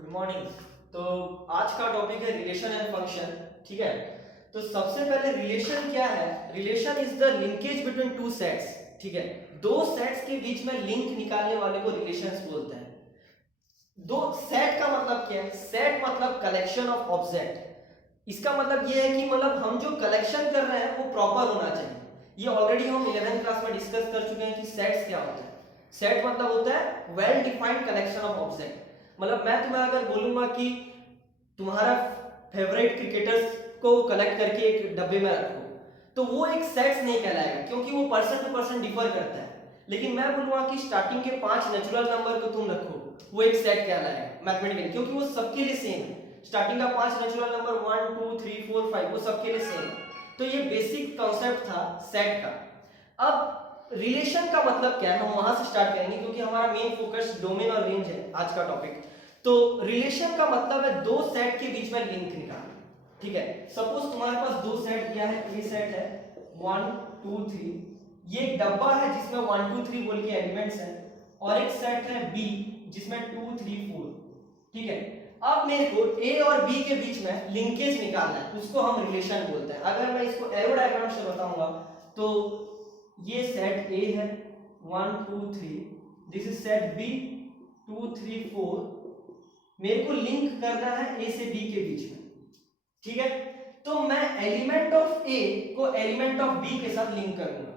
Good morning. तो आज का टॉपिक है रिलेशन एंड फंक्शन। ठीक है, तो सबसे पहले रिलेशन क्या है? Relation is the linkage between two sets. ठीक है, दो सेट्स के बीच में लिंक निकालने वाले को रिलेशंस बोलते हैं। दो सेट का मतलब क्या है? सेट मतलब कलेक्शन ऑफ ऑब्जेक्ट। इसका मतलब ये है कि मतलब हम जो कलेक्शन कर रहे हैं वो प्रॉपर होना चाहिए। ये ऑलरेडी हम 11th क्लास में डिस्कस कर चुके हैं कि सेट्स क्या होते हैं। सेट मतलब होता है well defined collection of object. मतलब मैं तुम्हें अगर बोलूंगा कि तुम्हारा फेवरेट क्रिकेटर्स को कलेक्ट करके एक डब्बे में रखो, तो वो एक सेट्स नहीं कहलाएगा क्योंकि वो पर्सन टू पर्सन डिफर करता है। लेकिन मैं बोलूंगा कि स्टार्टिंग के 5 नेचुरल नंबर को तुम रखो, वो एक सेट कहलाएगा मैथमेटिकली, क्योंकि वो सबके लिए सेम है। स्टार्टिंग का 5 नेचुरल नंबर 1 2 3 4 5 वो सबके लिए सेम है। तो ये बेसिक कॉन्सेप्ट था सेट का। अब रिलेशन का मतलब क्या है, हम वहां से स्टार्ट करेंगे क्योंकि हमारा मेन फोकस डोमेन और रेंज है आज का टॉपिक। तो रिलेशन का मतलब है दो सेट के बीच में लिंक निकालना। ठीक है, सपोज तुम्हारे पास दो सेट दिया है, ए सेट है 1 2 3, ये एक डब्बा है जिसमें 1 2 3 बोल के एलिमेंट्स हैं, और एक सेट है बी जिसमें 2 3 4। ठीक है, अब मेरे को ए और बी के बीच में लिंकेज निकालना है, उसको हम रिलेशन बोलते हैं। अगर मैं इसको एरो डायग्राम से बताऊंगा तो ये सेट ए है 1 2 3, दिस इज सेट बी 2 3 4। मेरे को लिंक करना है ए से बी के बीच में। ठीक है, तो मैं एलिमेंट ऑफ ए को एलिमेंट ऑफ बी के साथ लिंक करूंगा।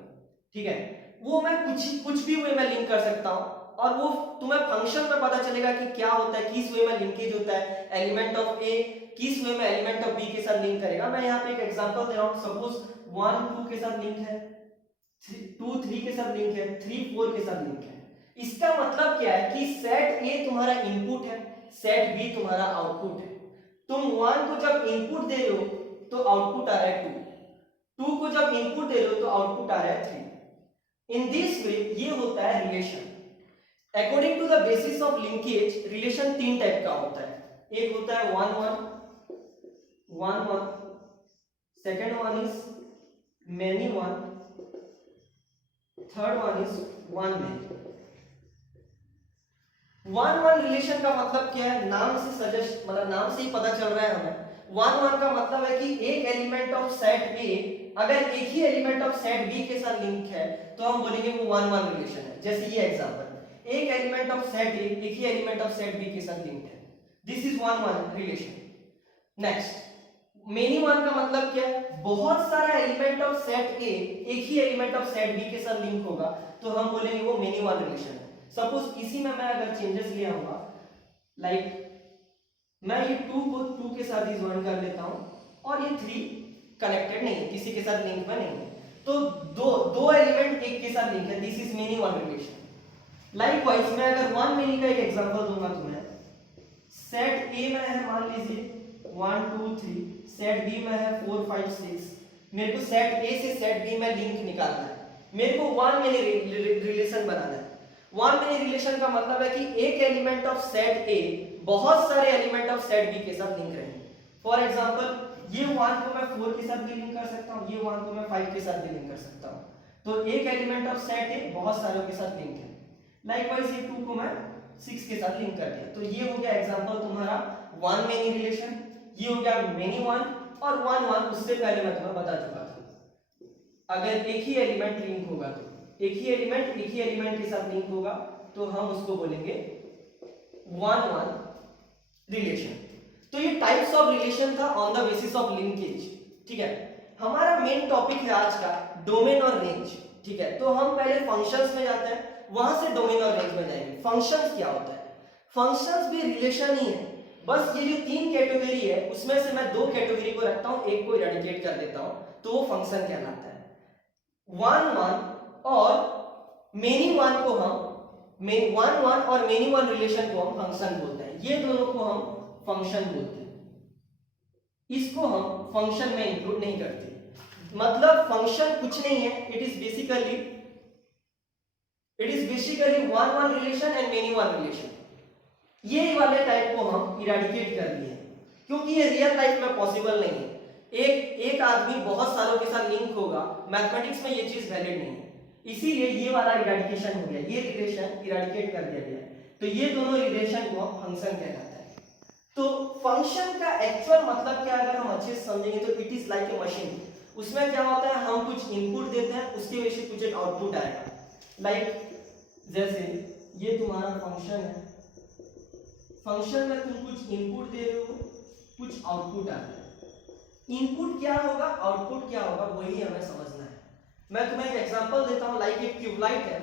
ठीक है, वो मैं कुछ भी वे में लिंक कर सकता हूं, और वो तुम्हें फंक्शन में पता चलेगा कि क्या होता है, किस वे में लिंकेज होता है। एलिमेंट ऑफ ए किस वे में एलिमेंट ऑफ बी के साथ लिंक करेगा। मैं यहाँ पे एक एग्जांपल दे रहा हूं। सपोज 1 2 के साथ लिंक है, 2 3 के साथ लिंक है, 3 4 के साथ लिंक है। इसका मतलब क्या है कि सेट ए तुम्हारा इनपुट है, सेट बी तुम्हारा आउटपुट है। तुम 1 को जब इनपुट दे रहे हो तो आउटपुट आ रहा है 2 को जब इनपुट दे रहे हो तो आउटपुट आ रहा है 3। इन दिस वे ये होता है relation. According to the basis of linkage relation तीन टाइप का होता है। एक होता है 1 1 1 1, second one is many one, third one is one many. 1 1 relation का मतलब क्या है? नाम से सजेस्ट, मतलब नाम से ही पता चल रहा है हमें। 1 1 का मतलब है कि एक एलिमेंट ऑफ सेट ए अगर एक ही एलिमेंट ऑफ सेट बी के साथ लिंक है तो हम बोलेंगे वो 1 1 रिलेशन है। जैसे ये एग्जांपल, एक एलिमेंट ऑफ सेट ए एक ही एलिमेंट ऑफ सेट बी के साथ लिंक है, this is 1 1 relation. Next, many one का मतलब क्या है? बहुत सारा एलिमेंट ऑफ सेट ए एक ही एलिमेंट ऑफ सेट बी के साथ लिंक होगा तो हम बोलेंगे वो मेनी वन रिलेशन है। सपोज इसी में मैं अगर चेंजेस ले आऊंगा, लाइक मैं ये 2 को 2 के साथ ही ज्वाइन कर लेता हूं, और ये 3 कनेक्टेड नहीं है, किसी के साथ लिंक में नहीं है, तो दो एलिमेंट एक के साथ लिंक है, this is many one relation. Likewise मैं अगर वन मेनी का एक एग्जांपल दूंगा तुम्हें, सेट ए में है मान लीजिए 1 2 3, सेट बी में है 4 5 6। मेरे को सेट ए से सेट बी में लिंक निकालना है, मेरे को वन मेनी रिलेशन बनाना है। वन मेनी रिलेशन का मतलब है कि एक एलिमेंट ऑफ सेट ए बहुत सारे एलिमेंट ऑफ सेट बी के साथ लिंक रहेंगे। फॉर एग्जांपल ये 1 को मैं 4 के साथ भी लिंक कर सकता हूं, ये 1 को मैं 5 के साथ भी लिंक कर सकता हूं। तो एक एलिमेंट ऑफ सेट ए बहुत सारों के साथ लिंक है। लाइकवाइज ये 2 को मैं 6 के साथ लिंक कर दिया, तो ये हो गया एग्जांपल तुम्हारा वन मेनी रिलेशन। ये हो गया मेनी वन, और 1 1 उससे पहले मैं तुम्हें बता चुका था। अगर एक ही एलिमेंट लिंक होगा तो एक ही एलिमेंट के साथ लिंक होगा तो हम उसको बोलेंगे 1 1 रिलेशन। तो ये टाइप्स ऑफ रिलेशन था on the basis of linkage. ठीक है, हमारा मेन टॉपिक है आज का डोमेन और रेंज। ठीक है, तो हम पहले फंक्शंस में जाते हैं, वहां से डोमेन और रेंज में जाएंगे। फंक्शंस क्या होता है? फंक्शंस भी रिलेशन ही है, बस ये जो 3 कैटेगरी है उसमें से मैं 2 कैटेगरी को रखता हूं, एक को इरेडिकेट कर देता हूं, तो वो फंक्शन कहलाता है। 1 1 और मेनी वन को हम 1 1 और मेनी वन रिलेशन को हम फंक्शन बोलते हैं। ये दोनों को हम फंक्शन बोलते हैं, इसको हम फंक्शन में इंक्लूड नहीं करते। मतलब फंक्शन कुछ नहीं है, it is basically 1 1 relation and many one relation. ये वाले टाइप को हम इरेडिकेट कर दिए क्योंकि ये रियल लाइफ में पॉसिबल नहीं है। एक आदमी बहुत सारों के साथ लिंक होगा, मैथमेटिक्स में ये चीज वैलिड नहीं है, इसीलिए ये वाला इरेडिकेशन हो गया, ये रिलेशन इरेडिकेट कर दिया गया। तो ये दोनों रिलेशन को फंक्शन कहलाता है। तो फंक्शन का एक्चुअल मतलब क्या है अगर हम अच्छे से समझेंगे तो it is like a machine. उसमें क्या होता है, हम कुछ इनपुट देते हैं, उसके वजह से कुछ एक आउटपुट आएगा। लाइक जैसे ये तुम्हारा फंक्शन है, फंक्शन में तुम कुछ इनपुट दे रहे हो, कुछ आउटपुट आ रहा है। इनपुट क्या होगा, आउटपुट क्या होगा, वही हमें समझना है। मैं तुम्हें एक एग्जांपल देता हूं। लाइक एक ट्यूबलाइट है,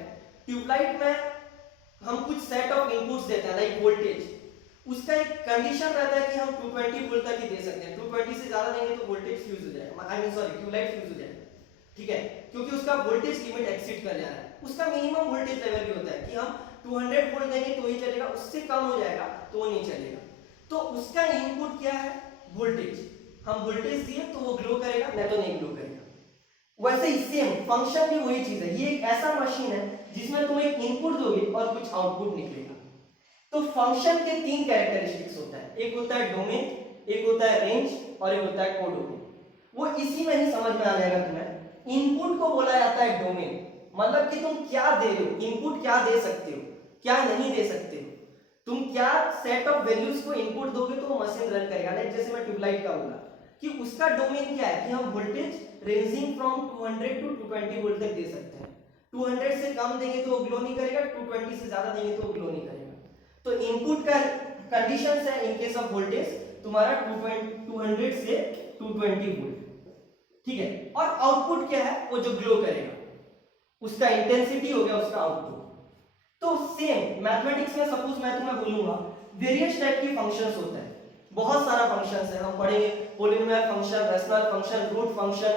ट्यूबलाइट में हम कुछ सेट ऑफ इनपुट्स देते हैं लाइक वोल्टेज। उसका एक कंडीशन रहता है कि हम 220 वोल्ट तक ही दे सकते हैं। 220 से ज्यादा देंगे तो वोल्टेज फ्यूज हो जाएगा, I mean sorry tubelight fuse हो जाएगा, ठीक है, क्योंकि उसका वोल्टेज लिमिट एक्सीड कर जा रहा है। उसका मिनिमम वोल्टेज लेवल भी होता है कि हम 200 वोल्ट देंगे तो ही चलेगा, उससे कम हो जाएगा तो वो नहीं चलेगा। तो उसका इनपुट क्या है, वोल्टेज। हम वोल्टेज दिए तो वो ग्लो करेगा, नहीं तो नहीं ग्लो करेगा। वैसे ही सेम फंक्शन भी वही चीज है। ये एक ऐसा मशीन है जिसमें तुम एक इनपुट दोगे और कुछ आउटपुट निकलेगा। तो फंक्शन के तीन कैरेक्टरिस्टिक्स होता है, एक होता है डोमेन, एक होता है रेंज और एक होता है कोडोमेन। वो इसी में ही समझ में आ जाएगा तुम्हें। इनपुट को बोला जाता है डोमेन, मतलब कि तुम क्या दे रहे हो, इनपुट क्या दे सकते हो, क्या नहीं दे सकते हो, तुम क्या सेट ऑफ वैल्यूज को इनपुट दोगे तो वो मशीन रन करेगा। लाइक जैसे मैं ट्यूबलाइट का बोला कि उसका डोमेन क्या है कि हम voltage ranging from 200 to 220 volt तक दे सकते हैं। 200 से कम देंगे तो वो ग्लो नहीं करेगा, 220 से ज्यादा देंगे तो वो ग्लो नहीं करेगा। तो इनपुट का कंडीशंस है इन केस ऑफ वोल्टेज तुम्हारा 200 से 220 वोल्ट, ठीक है। और आउटपुट क्या है, वो जो ग्लो करेगा, उसका इंटेंसिटी हो गया उसका आउटपुट। तो सेम मैथमेटिक्स में सपोज मैं तुम्हें बोलूंगा वेरियस टाइप के फंक्शंस होते हैं, बहुत सारा फंक्शंस है, हम पढ़ेंगे polynomial function, rational function, root function,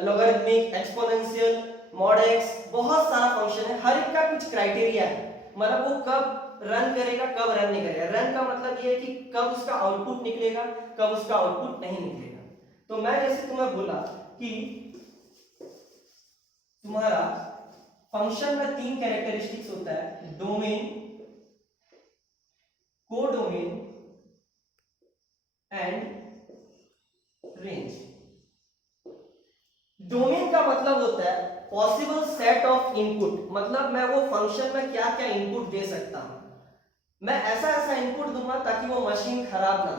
logarithmic, exponential, mod x, बहुत सारा फंक्शन है। हर एक का कुछ क्राइटेरिया है, मतलब वो कब रन करेगा कब रन नहीं करेगा। रन का मतलब ये है कि कब उसका आउटपुट निकलेगा, कब उसका आउटपुट नहीं निकलेगा। तो मैं जैसे तुम्हें बोला कि तुम्हारा फंक्शन में तीन कैरेक्टरिस्टिक्स होता है, domain, codomain and range. Domain का मतलब होता है पॉसिबल सेट ऑफ इनपुट, मतलब मैं वो फंक्शन में क्या क्या इनपुट दे सकता हूं। मैं ऐसा ऐसा इनपुट दूंगा ताकि वो मशीन खराब ना,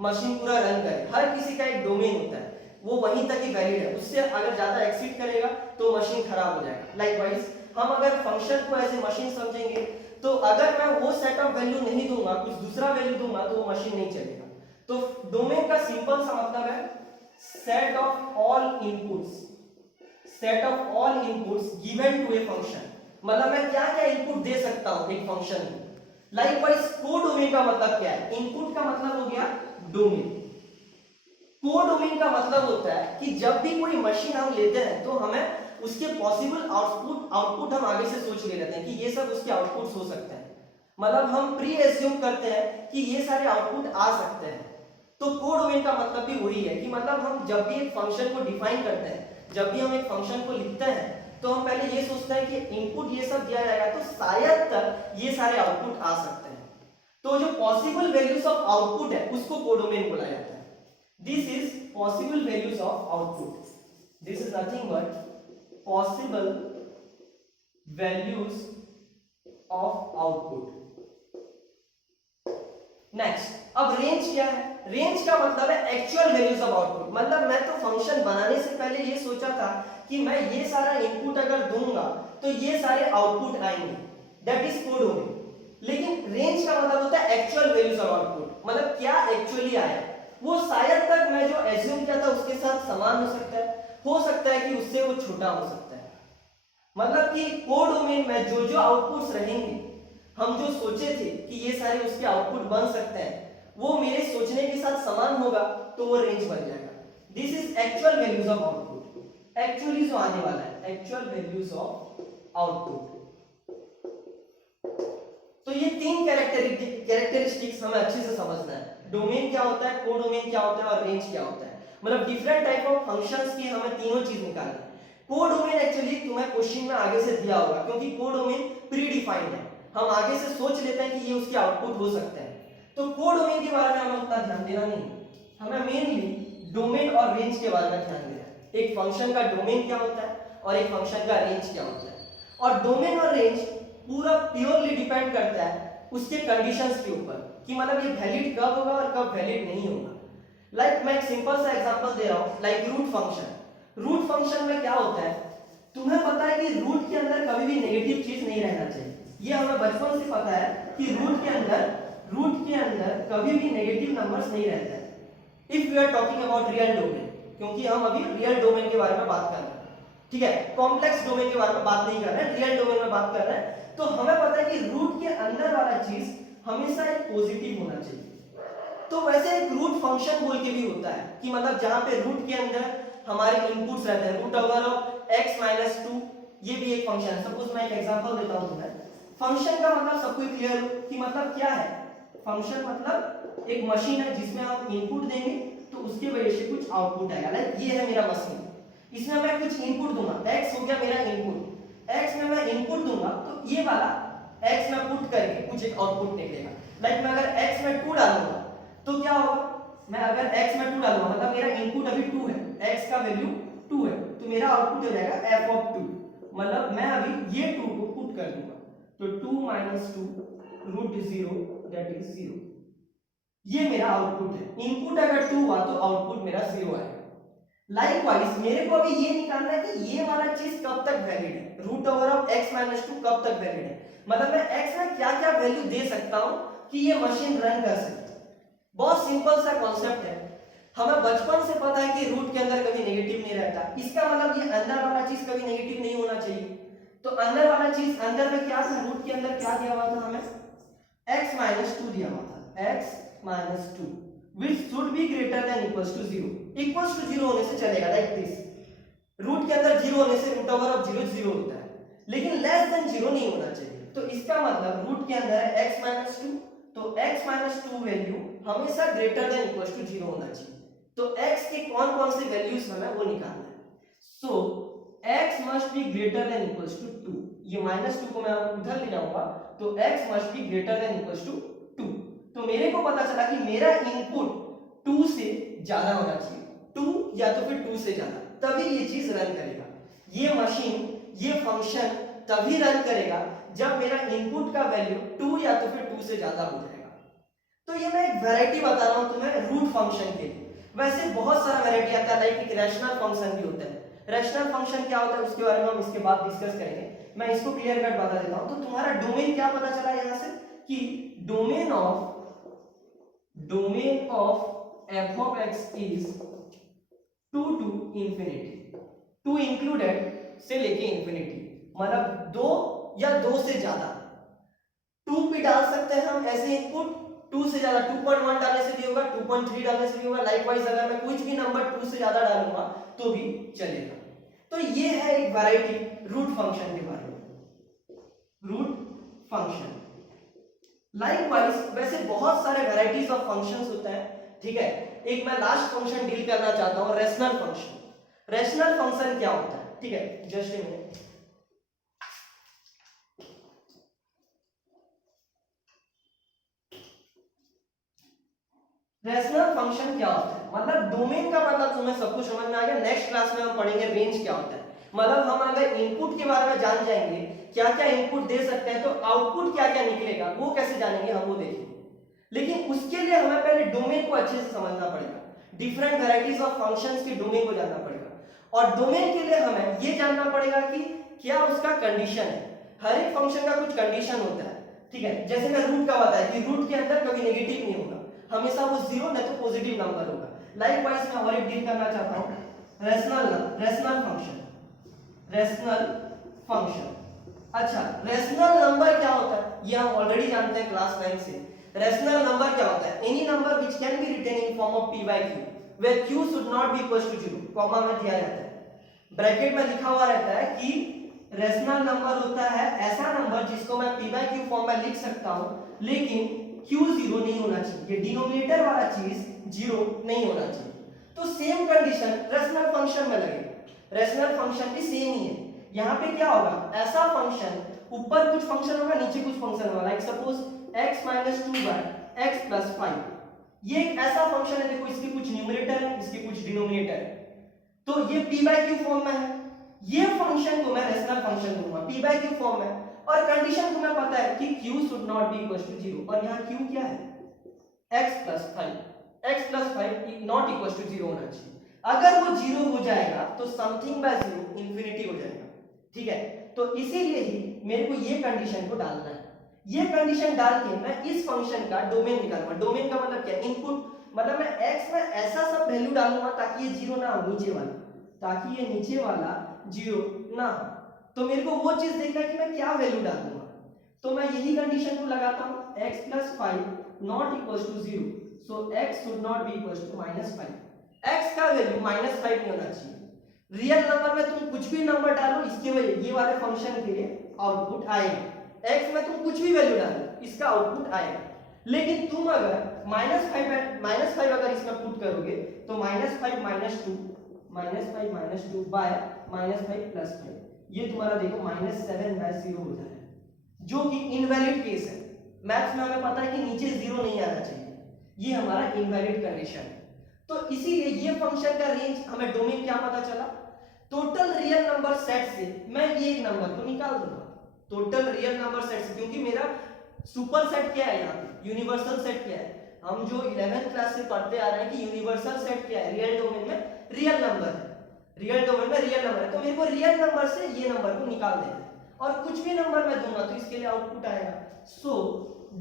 मशीन पूरा रन करे। हर किसी का एक डोमेन होता है, वो वहीं तक ही वैलिड है, उससे अगर ज्यादा एक्सीड करेगा तो मशीन खराब हो जाएगा। लाइकवाइज हम अगर फंक्शन को ऐसे मशीन समझेंगे तो अगर मैं वो सेट ऑफ वैल्यू नहीं दूंगा, कुछ दूसरा वैल्यू दूंगा तो वो मशीन नहीं चलेगा। तो डोमेन का सिंपल सा मतलब है set of all inputs, set of all inputs given to a function, मतलब मैं क्या क्या इनपुट दे सकता हूं एक फंक्शन में। लाइकवाइज कोडोमेन का मतलब क्या है, इनपुट का मतलब हो गया डोमेन। कोडोमेन का मतलब होता है कि जब भी कोई मशीन हम लेते हैं तो हमें उसके पॉसिबल आउटपुट हम आगे से सोच ले लेते हैं कि ये सब उसके आउटपुट्स हो सकते हैं, मतलब हम प्री एज्यूम करते हैं कि ये सारे आउटपुट आ सकते हैं। तो कोडोमेन का मतलब भी वही है कि मतलब हम जब भी एक फंक्शन को डिफाइन करते हैं, जब भी हम एक फंक्शन को लिखते हैं तो हम पहले ये सोचते हैं कि इनपुट ये सब दिया जाएगा तो शायद तक ये सारे आउटपुट आ सकते हैं। तो जो पॉसिबल वैल्यूज ऑफ आउटपुट है उसको कोडोमेन बोला जाता है। This is possible values of output, this is nothing but possible values of output. Next, अब रेंज क्या है, रेंज का मतलब है एक्चुअल वैल्यूज ऑफ आउटपुट। मतलब मैं तो फंक्शन बनाने से पहले ये सोचा था कि मैं ये सारा इनपुट अगर दूंगा तो ये सारे आउटपुट आएंगे, दैट इज कोडोमेन। लेकिन रेंज का मतलब होता है एक्चुअल वैल्यूज ऑफ आउटपुट, मतलब क्या एक्चुअली आया, वो शायद तक मैं जो एज्यूम किया था उसके साथ समान हो सकता है कि उससे वो छोटा हो सकता है। मतलब कि कोडोमेन में जो जो आउटपुट्स रहेंगे, हम जो सोचे थे कि ये सारे उसके आउटपुट बन सकते हैं, वो मेरे सोचने के साथ समान होगा तो वो रेंज बन जाएगा। This is actual values of output, actually जो आने वाला है एक्चुअल वैल्यूज ऑफ आउटपुट। तो ये तीन कैरेक्टरिस्टिक्स हमें अच्छे से समझना है, डोमेन क्या होता है, कोडोमेन क्या होता है और रेंज क्या होता है। मतलब डिफरेंट टाइप ऑफ फंक्शंस की हमें तीनों चीज निकालनी है। कोडोमेन एक्चुअली तुम्हें क्वेश्चन में आगे से दिया होगा क्योंकि कोडोमेन प्री डिफाइंड है, हम आगे से सोच लेते हैं कि ये उसके आउटपुट हो सकते हैं। तो कोडोमेन के बारे में हमें उतना ध्यान देना नहीं, हमें मेनली डोमेन और रेंज के बारे में ध्यान देना है। एक फंक्शन का डोमेन क्या होता है और एक फंक्शन का रेंज क्या होता है। और डोमेन और रेंज पूरा प्योरली डिपेंड करता है उसके कंडीशंस के ऊपर कि मतलब ये वैलिड कब होगा और कब वैलिड नहीं होगा। लाइक मैं एक सिंपल सा एग्जांपल दे रहा हूं, like root function. Root function में क्या होता है, तुम्हें पता है कि रूट के अंदर कभी भी नेगेटिव चीज नहीं रहना चाहिए। ये हमें बचपन से पता है कि रूट के अंदर कभी भी नेगेटिव नंबर्स नहीं रहते हैं। If we are talking about real domain, क्योंकि हम अभी रियल डोमेन के बारे में बात कर रहे हैं, ठीक है, कॉम्प्लेक्स डोमेन के बारे में बात नहीं कर रहे हैं, रियल डोमेन में बात कर रहे हैं। तो हमें पता है कि रूट के अंदर वाला चीज हमेशा एक पॉजिटिव होना चाहिए। तो वैसे एक रूट फंक्शन बोल के भी होता है कि मतलब जहां पे रूट के अंदर हमारे इनपुट्स रहते हैं, root over of x minus 2, ये भी एक फंक्शन है। सपोज मैं एक एग्जांपल देता हूं तुम्हें। फंक्शन का मतलब सबको क्लियर हो कि मतलब क्या है। फंक्शन मतलब एक मशीन है जिसमें हम इनपुट देंगे तो उसके वजह से कुछ आउटपुट आएगा। लाइक ये है मेरा मशीन, इसमें मैं कुछ इनपुट दूंगा, x हो गया मेरा इनपुट, x में मैं इनपुट दूंगा तो ये वाला x में पुट करके कुछ एक आउटपुट निकलेगा। लाइक मैं अगर x में 2 डालूंगा तो क्या होगा, मैं अगर x में 2 डालूंगा मतलब मेरा इनपुट अभी 2 है, x का वैल्यू 2 है, तो मेरा आउटपुट हो जाएगा f ऑफ 2। मतलब मैं अभी ये 2 को पुट कर दूंगा तो 2 माइनस 2 रूट 0 दैट इज 0। ये मेरा आउटपुट है। इनपुट अगर 2 हुआ तो आउटपुट मेरा 0 आएगा। लाइकवाइज मेरे को अभी ये निकालना है कि ये वाला चीज कब तक वैलिड है, root over of x minus 2 कब तक वैलिड है। मतलब मैं x में क्या क्या वैल्यू दे सकता हूं कि ये मशीन रन कर सके। बहुत सिंपल सा कॉन्सेप्ट है, हमें बचपन से पता है कि रूट के अंदर कभी नेगेटिव नहीं रहता। इसका मतलब ये अंदर वाला चीज कभी नेगेटिव नहीं होना चाहिए। तो अंदर वाला चीज, अंदर में क्या था, रूट के अंदर क्या दिया हुआ था हमें, x माइनस 2 दिया हुआ था, x minus 2 which should be greater than equals to 0। Equals to 0 होने से चलेगा, लाइक दिस। रूट के अंदर 0 होने से रूट ओवर ऑफ 0 0 होता है, लेकिन लेस देन 0 नहीं होना चाहिए। तो इसका मतलब रूट के अंदर है x माइनस 2, तो x माइनस 2 वैल्यू हमेशा ग्रेटर देन इक्वल्स टू 0 होना चाहिए। तो x के कौन कौन से वैल्यूज हमें वो निकालना है। So x must be greater than equals to 2। ये माइनस 2 को मैं उधर ले जाऊंगा तो x must be greater than equals to 2। तो मेरे को पता चला कि मेरा इनपुट 2 से ज्यादा होना चाहिए, 2 या तो फिर 2 से ज्यादा, तभी ये चीज रन करेगा। ये मशीन, ये फंक्शन तभी रन करेगा जब मेरा इनपुट का वैल्यू 2 या तो फिर 2 से ज्यादा हो जाएगा। तो ये मैं एक वैरायटी बता रहा हूं तुम्हें रूट फंक्शन के लिए। वैसे बहुत सारा वैरायटी आता है, लाइक एक रैशनल फंक्शन भी होता है। रैशनल फंक्शन क्या होता है उसके बारे में हम इसके बाद डिस्कस करेंगे। मैं इसको क्लियर कट बता देता हूं। तो तुम्हारा डोमेन क्या पता चला यहां से कि domain of f of x is 2 to infinity, 2 included से लेके इंफिनिटी, मतलब 2 या 2 से ज्यादा। 2 भी डाल सकते हैं हम ऐसे इनपुट, 2 से ज्यादा 2.1 डालने से भी होगा, 2.3 डालने से भी होगा। लाइकवाइज अगर मैं कुछ भी नंबर 2 से ज्यादा डालूंगा तो भी चलेगा। तो ये है एक वैरायटी रूट फंक्शन के बारे में, रूट फंक्शन। लाइकवाइज वैसे बहुत सारे वैरायटीज ऑफ फंक्शंस होते हैं, ठीक है। एक मैं लास्ट फंक्शन डील करना चाहता हूं, रेशनल फंक्शन। रेशनल फंक्शन क्या होता है, ठीक है, just a minute. Rational function क्या होता है, मतलब डोमेन का मतलब तुम्हें सब कुछ समझ में आ गया। नेक्स्ट क्लास में हम पढ़ेंगे रेंज क्या होता है। मतलब हम अगर इनपुट के बारे में जान जाएंगे, क्या क्या इनपुट दे सकते हैं, तो आउटपुट क्या क्या निकलेगा वो कैसे जानेंगे हम, वो देखेंगे। लेकिन उसके लिए हमें पहले डोमेन को अच्छे से समझना पड़ेगा, डिफरेंट वैरायटीज ऑफ फंक्शंस के डोमेन को जानना पड़ेगा। और डोमेन के लिए हमें ये जानना पड़ेगा कि क्या उसका कंडीशन है। हर एक फंक्शन का कुछ कंडीशन होता है, ठीक है। जैसे मैं रूट का बताया कि रूट के अंदर कभी नेगेटिव नहीं होगा, हमेशा वो 0 नहीं तो पॉजिटिव नंबर होगा। लाइकवाइज मैं और एक डील करना चाहता हूं, रेशनल फंक्शन। अच्छा, रेशनल नंबर क्या होता है ये हम ऑलरेडी जानते हैं क्लास 9 से। रेशनल नंबर क्या होता है, any number which can be written in form of p by q where q should not be equals to 0, comma में दिया रहता है, ब्रैकेट में लिखा हुआ रहता है कि रेशनल नंबर होता है ऐसा नंबर जिसको मैं p by q फॉर्म में लिख सकता हूं, लेकिन q 0 नहीं होना चाहिए, ये डिनोमिनेटर वाला चीज 0 नहीं होना चाहिए। तो सेम कंडीशन रेशनल फंक्शन में लगेगा। रेशनल फंक्शन भी सेम ही है। यहाँ पे क्या होगा, ऐसा फंक्शन, ऊपर कुछ फंक्शन होगा नीचे कुछ फंक्शन होगा। Like suppose x minus 2 by x plus 5, ये एक ऐसा फंक्शन है, देखो इसके कुछ न्यूमरेटर है, इसके कुछ डिनोमिनेटर है, तो ये p by q फॉर्म में है। ये फंक्शन को मैं रेशनल फंक्शन दूंगा p by q फॉर्म में, और कंडीशन तुम्हें पता है कि q should not be equal to 0, और यहाँ q क्या है, x plus 5 x plus 5 not equal to 0 होना चाहिए। अगर वो 0 हो जाएगा तो समथिंग बाय 0 इंफिनिटी हो जाएगा, ठीक है। तो इसीलिए ही मेरे को ये कंडीशन को डालना है। ये कंडीशन डाल के मैं इस फंक्शन का डोमेन निकालूंगा। डोमेन का मतलब क्या, इनपुट, मतलब मैं x में ऐसा सब वैल्यू डालूंगा ताकि ये 0 ना हो, नीचे वाला, ताकि ये नीचे वाला 0 ना हो। तो मेरे को वो चीज देखना है कि मैं क्या वैल्यू डालूंगा। तो मैं यही कंडीशन को लगाता हूं, x plus 5 not equal to 0, so x should not be equal to -5। x का वैल्यू -5 नहीं होना चाहिए। रियल नंबर में तुम कुछ भी नंबर डालो, इसके वजह ये वाले फंक्शन के लिए आउटपुट आएगा। x में तुम कुछ भी वैल्यू डालो, इसका आउटपुट आएगा। लेकिन तुम अगर -5 अगर इसमें पुट करोगे तो -5 -2 बाय -5 प्लस 5, ये तुम्हारा देखो -7/0 हो जाएगा, जो कि इनवैलिड केस है। मैथ्स में हमें पता है कि नीचे 0 नहीं आना चाहिए, ये हमारा इनवैलिड कंडीशन है। तो इसीलिए ये फंक्शन का रेंज, हमें डोमेन क्या पता चला, टोटल रियल नंबर सेट से मैं ये एक नंबर को निकाल दूंगा। टोटल रियल नंबर सेट से, क्योंकि मेरा सुपर सेट क्या है, यहाँ पे यूनिवर्सल सेट क्या है, हम जो 11th क्लास से पढ़ते आ रहे हैं कि यूनिवर्सल सेट क्या है, रियल डोमेन में रियल नंबर है, रियल डोमेन में रियल नंबर है। तो मेरे को रियल नंबर से ये नंबर को निकाल देना है, और कुछ भी नंबर मैं दूंगा तो इसके लिए आउटपुट आएगा। सो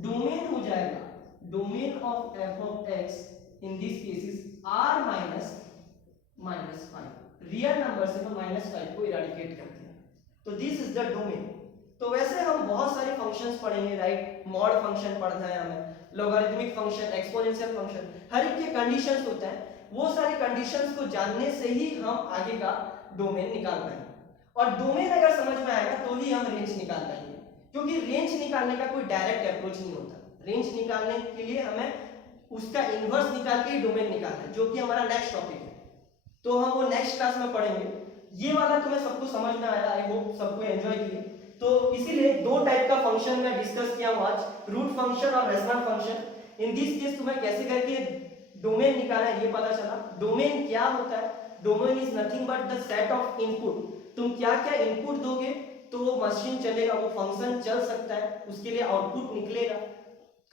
डोमेन हो जाएगा, domain of f of x in this cases r -5, real number से तो -5 को इरेडिकेट कर दिया। तो दिस इज द डोमेन। तो वैसे हम बहुत सारे फंक्शंस पढ़ेंगे, राइट, मॉड फंक्शन पढ़ना है हमें, लॉगरिथमिक फंक्शन, एक्सपोनेंशियल फंक्शन, हर एक के कंडीशंस होते हैं। वो सारे कंडीशंस को जानने से ही हम आगे का डोमेन निकाल पाएंगे, और डोमेन अगर समझ में आएगा तो ही हम रेंज निकाल पाएंगे, क्योंकि रेंज निकालने का कोई डायरेक्ट अप्रोच नहीं होता। रेंज निकालने के लिए हमें उसका इनवर्स निकाल के ही डोमेन निकालना है, जो कि हमारा नेक्स्ट टॉपिक है। तो हम वो नेक्स्ट क्लास में पढ़ेंगे। ये वाला तुम्हें सबको समझ में आया, आई होप सबको एंजॉय किए। तो इसीलिए दो टाइप का फंक्शन मैं डिस्कस किया हूं आज, रूट फंक्शन और rational function. In this case तुम्हें कैसे करके डोमेन निकालना है ये पता चला। डोमेन क्या होता है, domain is nothing but the set of input. तुम क्या क्या इनपुट दोगे तो वो मशीन चलेगा, वो फंक्शन चल सकता है, उसके लिए आउटपुट निकलेगा।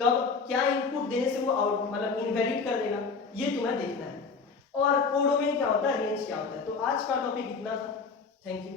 कब क्या इनपुट देने से वो आउट मतलब इनवैलिड कर देगा, ये तुम्हें देखना है। और कोडोमेन क्या होता है, रेंज क्या होता है। तो आज का टॉपिक इतना था। Thank you.